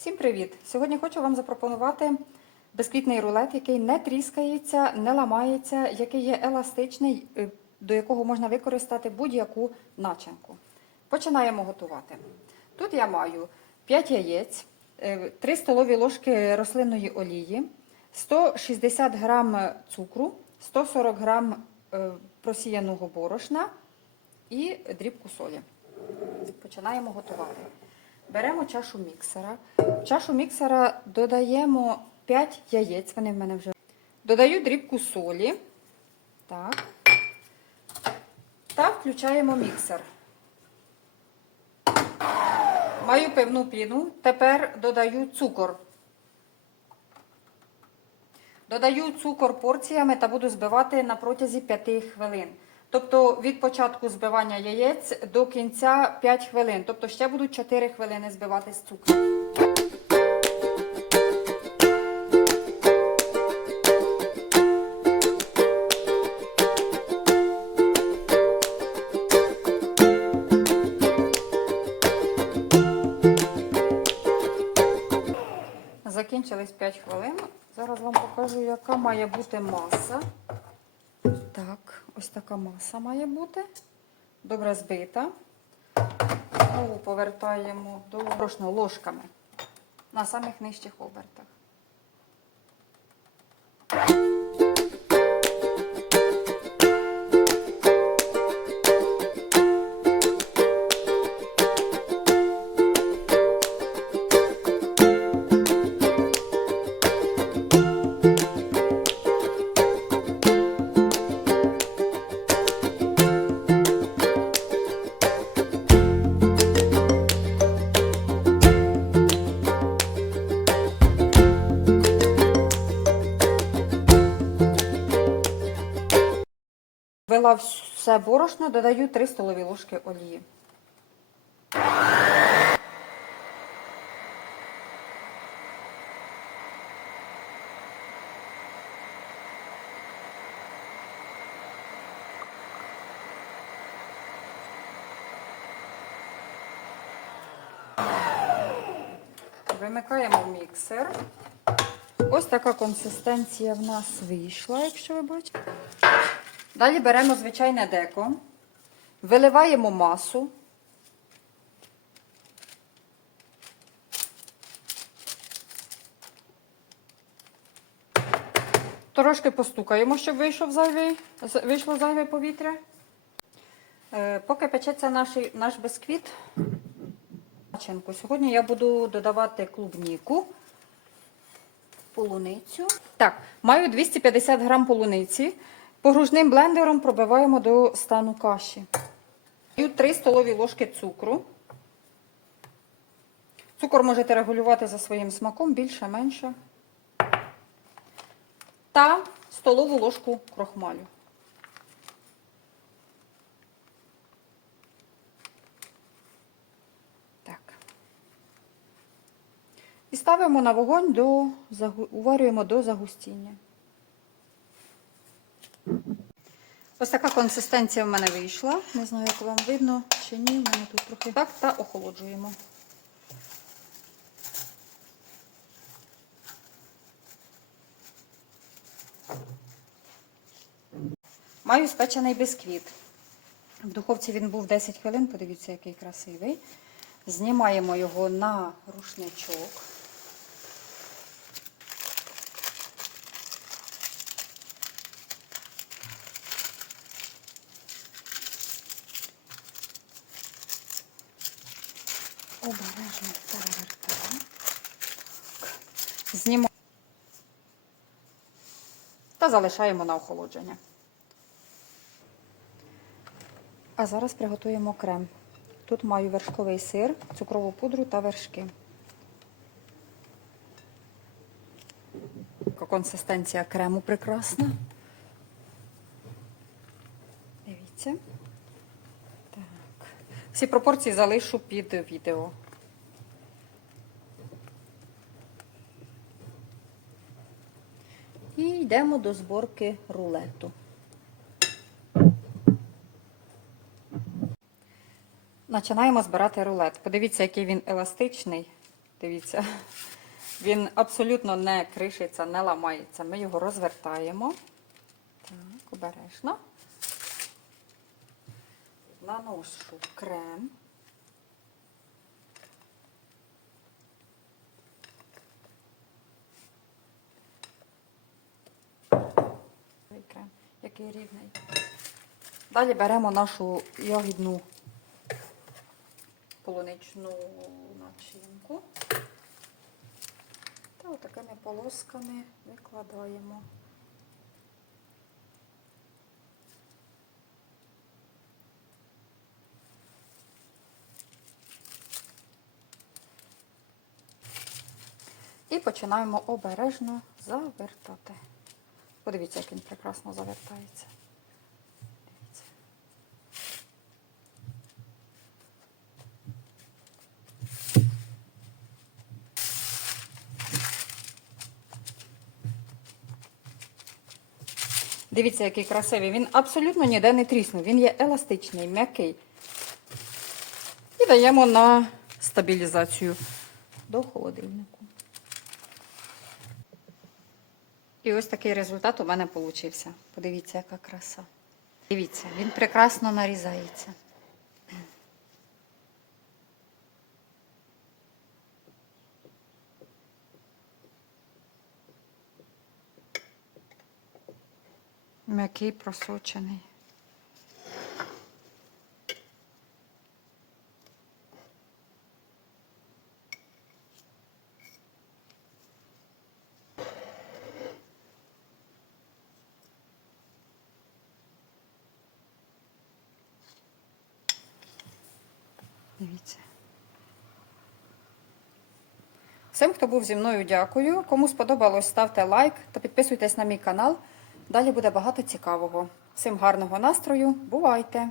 Всім привіт! Сьогодні хочу вам запропонувати безквітний рулет, який не тріскається, не ламається, який є еластичний, е, до якого можна використати будь-яку начинку. Починаємо готувати. Тут я маю 5 яєць, 3 столові ложки рослинної олії, 160 грам цукру, 140 грам е, просіяного борошна і дрібку солі. Починаємо готувати. Беремо чашу міксера. В чашу міксера додаємо 5 яєць, вони в мене вже. Додаю дрібку солі. Так. Та включаємо міксер. Маю певну піну. Тепер додаю цукор. Додаю цукор порціями та буду збивати на протязі 5 хвилин. Тобто від початку збивання яєць до кінця 5 хвилин. Тобто ще будуть 4 хвилини збивати з цукром. Закінчились 5 хвилин. Зараз вам покажу, яка має бути маса. Так, ось така маса має бути. Добре збита. Знову повертаємо до борошна ложками на самих нижчих обертах. Вила все борошно, додаю 3 столові ложки олії. Вимикаємо міксер. Ось така консистенція в нас вийшла, якщо ви бачите. Далі беремо звичайне деко, виливаємо масу. Трошки постукаємо, щоб вийшов зайвий, вийшло зайве повітря. Е, Поки печеться наш, наш бисквіт. Сьогодні я буду додавати клубніку, полуницю. Так, маю 250 грам полуниці. Погружним блендером пробиваємо до стану каші. Даю 3 столові ложки цукру. Цукор можете регулювати за своїм смаком, більше, менше. Та столову ложку крохмалю. Так. І ставимо на вогонь до уварюємо до загустіння. Ось така консистенція в мене вийшла. Не знаю, як вам видно чи ні. В мене тут трохи так та охолоджуємо. Маю спечений бисквіт. В духовці він був 10 хвилин, подивіться, який красивий. Знімаємо його на рушничок. Обережно перевертаємо. Знімаємо та залишаємо на охолодження. А зараз приготуємо крем. Тут маю вершковий сир, цукрову пудру та вершки. Консистенція крему прекрасна. Дивіться. Всі пропорції залишу під відео. І йдемо до зборки рулету. Починаємо збирати рулет. Подивіться, який він еластичний. Дивіться, він абсолютно не кришиться, не ламається. Ми його розвертаємо. Так, обережно. Наношу крем. Крем, який рівний. Далі беремо нашу ягідну полуничну начинку. Та отакими полосками викладаємо. І починаємо обережно завертати. Подивіться, як він прекрасно завертається. Дивіться. Який красивий. Він абсолютно ніде не тріснув. Він є еластичний, м'який. І даємо на стабілізацію до холодильнику. І ось такий результат у мене вийшов. Подивіться, яка краса. Дивіться, він прекрасно нарізається. М'який просочений. Дивіться. Всім, хто був зі мною, дякую. Кому сподобалось, ставте лайк та підписуйтесь на мій канал. Далі буде багато цікавого. Всім гарного настрою. Бувайте!